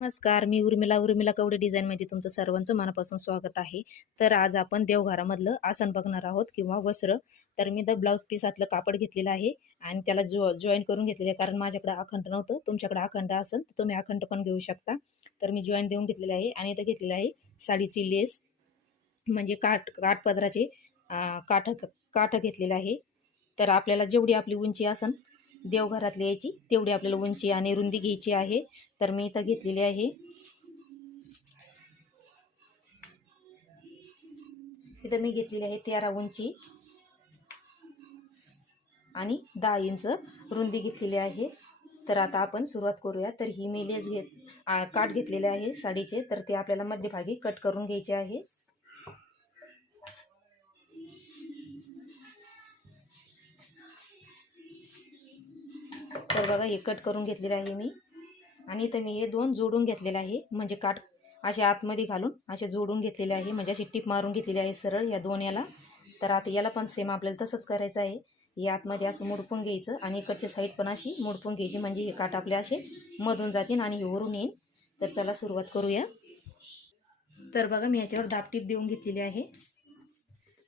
नमस्कार मी उर्मिला. उर्मिला कवडे डिझाईनमध्ये तुमचं सर्वांचं मनापासून स्वागत आहे. तर आज आपण देवघरामधलं आसन बघणार आहोत किंवा वस्त्र. तर मी द ब्लाऊज पीसातलं कापड घेतलेलं आहे आणि त्याला जो जॉईन करून घेतलेलं आहे. कारण माझ्याकडे अखंड नव्हतं. तुमच्याकडे अखंड असेल तर तुम्ही अखंड पण घेऊ शकता. तर मी जॉईन देऊन घेतलेलं आहे आणि इथं घेतलेलं आहे साडीची लेस म्हणजे काठ काठपदराचे काठ काठ घेतलेलं आहे. तर आपल्याला जेवढी आपली उंची असेल देवघरातली यायची. तेवढी आपल्याला उंची आणि रुंदी घ्यायची आहे. तर मी इथं घेतलेली आहे. इथं मी घेतलेली आहे तेरा उंची आणि दहा इंच रुंदी घेतलेली आहे. तर आता आपण सुरुवात करूया. तर ही मी लेस घेत आ, काठ घेतलेले आहे साडीचे. तर ते आपल्याला मध्यभागी कट करून घ्यायचे आहे. तर बघा हे कट करून घेतलेलं आहे मी. आणि इथं मी हे दोन जोडून घेतलेलं आहे. म्हणजे काठ असे आतमध्ये घालून असे जोडून घेतलेले आहे. म्हणजे अशी टीप मारून घेतलेली आहे सरळ या दोन याला. तर आता याला पण सेम आपल्याला तसंच करायचं आहे. हे आतमध्ये असं मुडपून घ्यायचं आणि इकडची साईड पण अशी मुडपून घ्यायची. म्हणजे हे काठ आपले असे मधून जातील आणि हे वरून येईन. तर चला सुरुवात करूया. तर बघा मी याच्यावर दाबटीप देऊन घेतलेली आहे.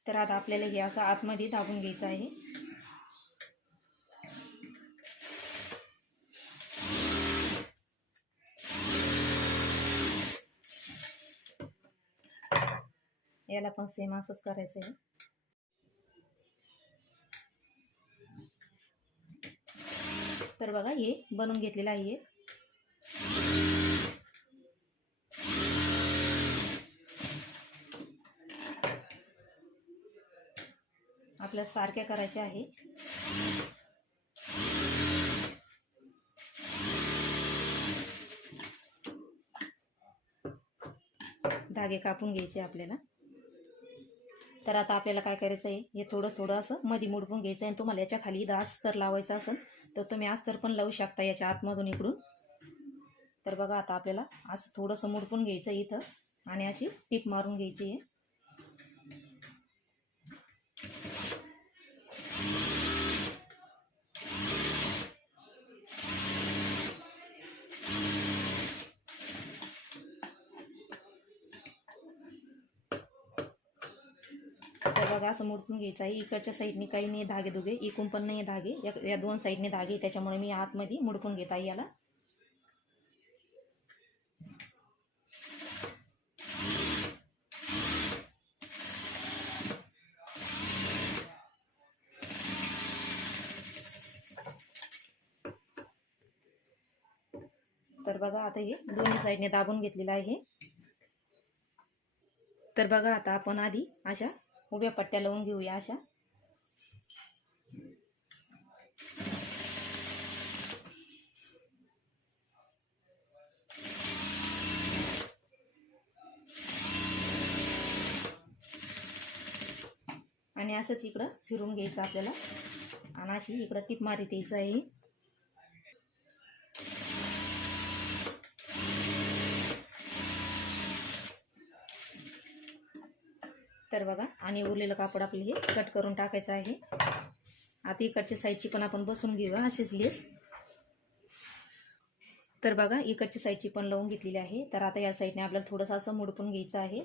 तर आता आपल्याला हे असं आतमध्ये दाबून घ्यायचं आहे. याला पण सेम असंच करायचं आहे तर बघा हे बनवून घेतलेलं आहे. आपल्या सारख्या करायच्या आहे. धागे कापून घ्यायचे आपल्याला. तर आता आपल्याला काय करायचं आहे? हे थोडं थोडं असं मध्ये मुडपून घ्यायचं आहे आणि तुम्हाला याच्या खाली इथं अस्तर लावायचं असेल तर तुम्ही अस्तर पण लावू शकता याच्या आतमधून इकडून. तर बघा आता आपल्याला असं थोडंसं मुडपून घ्यायचं आहे इथं आणि अशी टीप मारून घ्यायची आहे. बघा असं मुडपून घ्यायचं आहे. इकडच्या साईडने काही नाही धागे दोघे इकून पण नाही धागे. या या दोन साईडने धागे त्याच्यामुळे मी आतमध्ये मुडपून घेत आहे याला. तर बघा आता हे दोन्ही साईडने दाबून घेतलेलं आहे. तर बघा आता आपण आधी अशा उभ्या पट्ट्या लावून घेऊया अशा. आणि असंच इकडं फिरून घ्यायचं आपल्याला. आणि अशी इकडं टिप मारीत यायचं आहे. तर बघा आणि उरलेलं कापड आपले हे कट करून टाकायचं आहे. आता इकडच्या साईडची पण आपण बसून घेऊया अशीच लेस तर बघा इकडची साईडची पण लावून घेतलेली आहे. तर आता या साईडने आपल्याला थोडंसं असं मुडपून घ्यायचं आहे.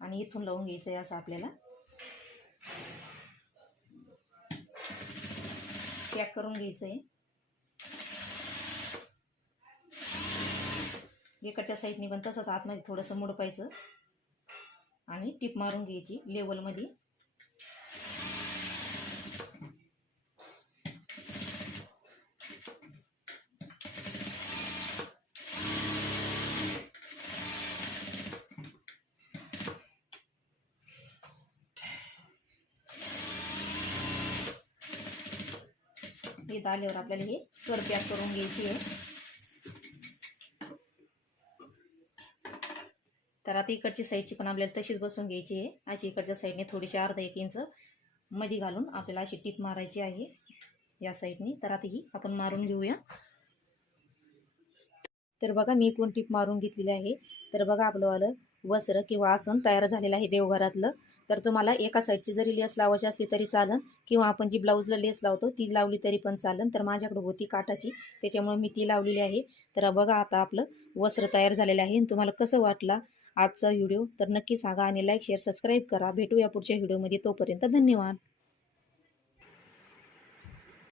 आणि इथून लावून घ्यायचं आहे असं आपल्याला. पॅक करून घ्यायचं आहे. इकडच्या साईडने पण तसंच आतमध्ये थोडंसं मुडपायचं. आणि टीप मारून घ्यायची लेवलमध्ये इथं आल्यावर आपल्याला हे कर करून घ्यायची आहे. तर आता इकडची साईडची पण आपल्याला तशीच बसून घ्यायची आहे. अशी इकडच्या साईडने थोडीशी अर्धा एक इंच मधी घालून आपल्याला अशी टीप मारायची आहे या साईडने. तर आता ही आपण मारून घेऊया. तर बघा मी इकडून टीप मारून घेतलेली आहे. तर बघा आपलंवालं वस्त्र किंवा आसन तयार झालेलं आहे देवघरातलं. तर तुम्हाला एका साईडची जरी लेस लावायची असली तरी चालन किंवा आपण जी ब्लाऊजला लेस लावतो ती लावली तरी पण चालन. तर माझ्याकडे होती काटाची त्याच्यामुळे मी ती लावलेली आहे. तर बघा आता आपलं वस्त्र तयार झालेलं आहे. आणि तुम्हाला कसं वाटला आजचा व्हिडिओ. तर नक्की सांगा आणि लाईक शेअर सबस्क्राईब करा. भेटूया पुढच्या व्हिडिओमध्ये. तोपर्यंत धन्यवाद.